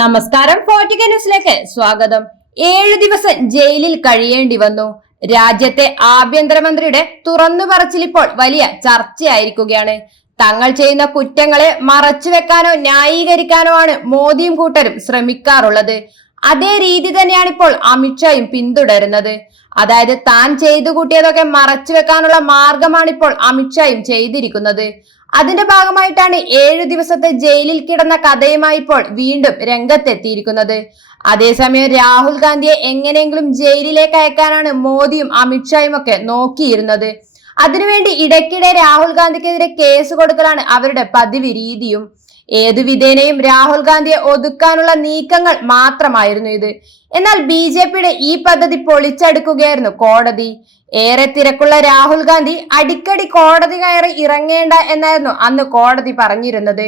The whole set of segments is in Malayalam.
നമസ്കാരം ഫോർട്ടിക ന്യൂസിലേക്ക് സ്വാഗതം. ഏഴു ദിവസം ജയിലിൽ കഴിയേണ്ടി വന്നു. രാജ്യത്തെ ആഭ്യന്തരമന്ത്രിയുടെ തുറന്നു പറച്ചിൽ ഇപ്പോൾ വലിയ ചർച്ചയായിരിക്കുകയാണ്. തങ്ങൾ ചെയ്യുന്ന കുറ്റങ്ങളെ മറച്ചുവെക്കാനോ ന്യായീകരിക്കാനോ ആണ് മോദിയും കൂട്ടരും ശ്രമിക്കാറുള്ളത്. അതേ രീതി തന്നെയാണ് ഇപ്പോൾ അമിത്ഷായും പിന്തുടരുന്നത്. അതായത് താൻ ചെയ്തു കൂട്ടിയതൊക്കെ മറച്ചു വെക്കാനുള്ള മാർഗമാണ് ഇപ്പോൾ അമിത്ഷായും ചെയ്തിരിക്കുന്നത്. അതിന്റെ ഭാഗമായിട്ടാണ് ഏഴു ദിവസത്തെ ജയിലിൽ കിടന്ന കഥയുമായി ഇപ്പോൾ വീണ്ടും രംഗത്തെത്തിയിരിക്കുന്നത്. അതേസമയം രാഹുൽ ഗാന്ധിയെ എങ്ങനെയെങ്കിലും ജയിലിലേക്ക് അയക്കാനാണ് മോദിയും അമിത്ഷായും ഒക്കെ നോക്കിയിരുന്നത്. അതിനുവേണ്ടി ഇടയ്ക്കിടെ രാഹുൽ ഗാന്ധിക്കെതിരെ കേസ് കൊടുക്കലാണ് അവരുടെ പതിവ് രീതിയും. ഏതു വിധേനയും രാഹുൽ ഗാന്ധിയെ ഒതുക്കാനുള്ള നീക്കങ്ങൾ മാത്രമായിരുന്നു ഇത്. എന്നാൽ ബി ജെ പിയുടെ ഈ പദ്ധതി പൊളിച്ചെടുക്കുകയായിരുന്നു കോടതി. ഏറെ തിരക്കുള്ള രാഹുൽ ഗാന്ധി അടിക്കടി കോടതി കയറി ഇറങ്ങേണ്ട എന്നായിരുന്നു അന്ന് കോടതി പറഞ്ഞിരുന്നത്.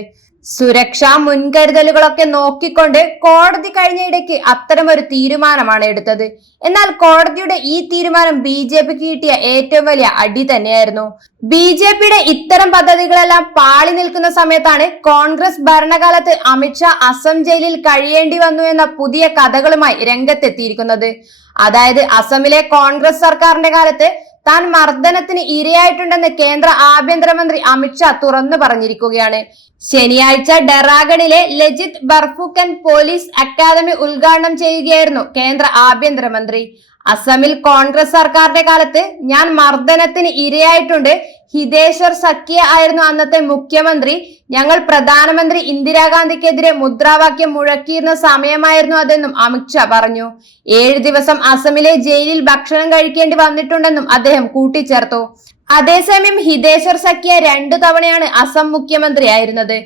സുരക്ഷാ മുൻകരുതലുകളൊക്കെ നോക്കിക്കൊണ്ട് കോടതി കഴിഞ്ഞ ഇടയ്ക്ക് അത്തരമൊരു തീരുമാനമാണ് എടുത്തത്. എന്നാൽ കോടതിയുടെ ഈ തീരുമാനം ബി ജെ പിക്ക് കിട്ടിയ ഏറ്റവും വലിയ അടി തന്നെയായിരുന്നു. ബി ജെ പിയുടെ ഇത്തരം പദ്ധതികളെല്ലാം പാളി നിൽക്കുന്ന സമയത്താണ് കോൺഗ്രസ് ഭരണകാലത്ത് അമിത്ഷാ അസം ജയിലിൽ കഴിയേണ്ടി വന്നു എന്ന പുതിയ കഥകളുമായി രംഗത്തെത്തിയിരിക്കുന്നത്. അതായത് അസമിലെ കോൺഗ്രസ് സർക്കാരിന്റെ കാലത്ത് താൻ മർദ്ദനത്തിന് ഇരയായിട്ടുണ്ടെന്ന് കേന്ദ്ര ആഭ്യന്തരമന്ത്രി അമിത്ഷാ തുറന്നു പറഞ്ഞിരിക്കുകയാണ്. ശനിയാഴ്ച ഡെറാഗണിലെ ലജിത് ബർഫുക്കൻ പോലീസ് അക്കാദമി ഉദ്ഘാടനം ചെയ്യുകയായിരുന്നു കേന്ദ്ര ആഭ്യന്തരമന്ത്രി. അസമിൽ കോൺഗ്രസ് സർക്കാരിന്റെ കാലത്ത് ഞാൻ മർദ്ദനത്തിന് ഇരയായിട്ടുണ്ട്. ഹിതേശ്വർ സഖ്യ ആയിരുന്നു അന്നത്തെ മുഖ്യമന്ത്രി. ഞങ്ങൾ പ്രധാനമന്ത്രി ഇന്ദിരാഗാന്ധിക്കെതിരെ മുദ്രാവാക്യം മുഴക്കിയിരുന്ന സമയമായിരുന്നു അതെന്നും അമിത്ഷാ പറഞ്ഞു. ഏഴ് ദിവസം അസമിലെ ജയിലിൽ ഭക്ഷണം കഴിക്കേണ്ടി വന്നിട്ടുണ്ടെന്നും അദ്ദേഹം കൂട്ടിച്ചേർത്തു. അതേസമയം ഹിതേശ്വർ സഖ്യ രണ്ടു തവണയാണ് അസം മുഖ്യമന്ത്രിയായിരുന്നത്.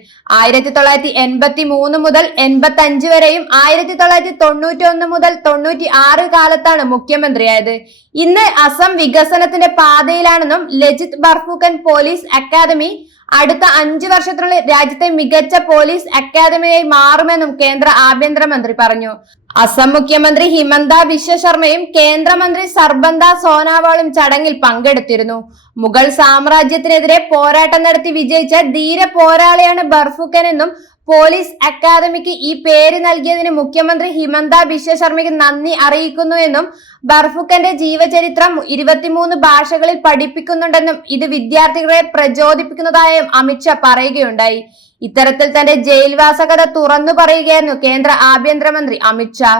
ആയിരത്തി തൊള്ളായിരത്തി എൺപത്തി മൂന്ന് മുതൽ എൺപത്തി അഞ്ച് വരെയും ആയിരത്തി തൊള്ളായിരത്തി തൊണ്ണൂറ്റി ഒന്ന് മുതൽ തൊണ്ണൂറ്റി ആറ് കാലത്താണ് മുഖ്യമന്ത്രിയായത്. ഇന്ന് അസം വികസനത്തിന്റെ പാതയിലാണെന്നും ലജിത് ബർഫുക്കൻ പോലീസ് അക്കാദമി അടുത്ത അഞ്ചു വർഷത്തിനുള്ളിൽ രാജ്യത്തെ മികച്ച പോലീസ് അക്കാദമിയായി മാറുമെന്നും കേന്ദ്ര ആഭ്യന്തരമന്ത്രി പറഞ്ഞു. അസം മുഖ്യമന്ത്രി ഹിമന്ത ബിശ്വ ശർമ്മയും കേന്ദ്രമന്ത്രി സർബന്ദ സോനാവാളും ചടങ്ങിൽ പങ്കെടുത്തിരുന്നു. മുഗൾ സാമ്രാജ്യത്തിനെതിരെ പോരാട്ടം നടത്തി വിജയിച്ച ധീര പോരാളിയാണ് ബർഫുക്കൻ എന്നും പോലീസ് അക്കാദമിക്ക് ഈ പേര് നൽകിയതിന് മുഖ്യമന്ത്രി ഹിമന്ത ബിശ്വ ശർമ്മയ്ക്ക് നന്ദി അറിയിക്കുന്നു എന്നും ബർഫുക്കന്റെ ജീവചരിത്രം ഇരുപത്തിമൂന്ന് ഭാഷകളിൽ പഠിപ്പിക്കുന്നുണ്ടെന്നും ഇത് വിദ്യാർത്ഥികളെ പ്രചോദിപ്പിക്കുന്നതായും അമിത്ഷാ പറയുകയുണ്ടായി. ഇത്തരത്തിൽ തന്റെ ജയിൽവാസ കഥ തുറന്നു പറയുകയായിരുന്നു കേന്ദ്ര ആഭ്യന്തരമന്ത്രി അമിത്ഷാ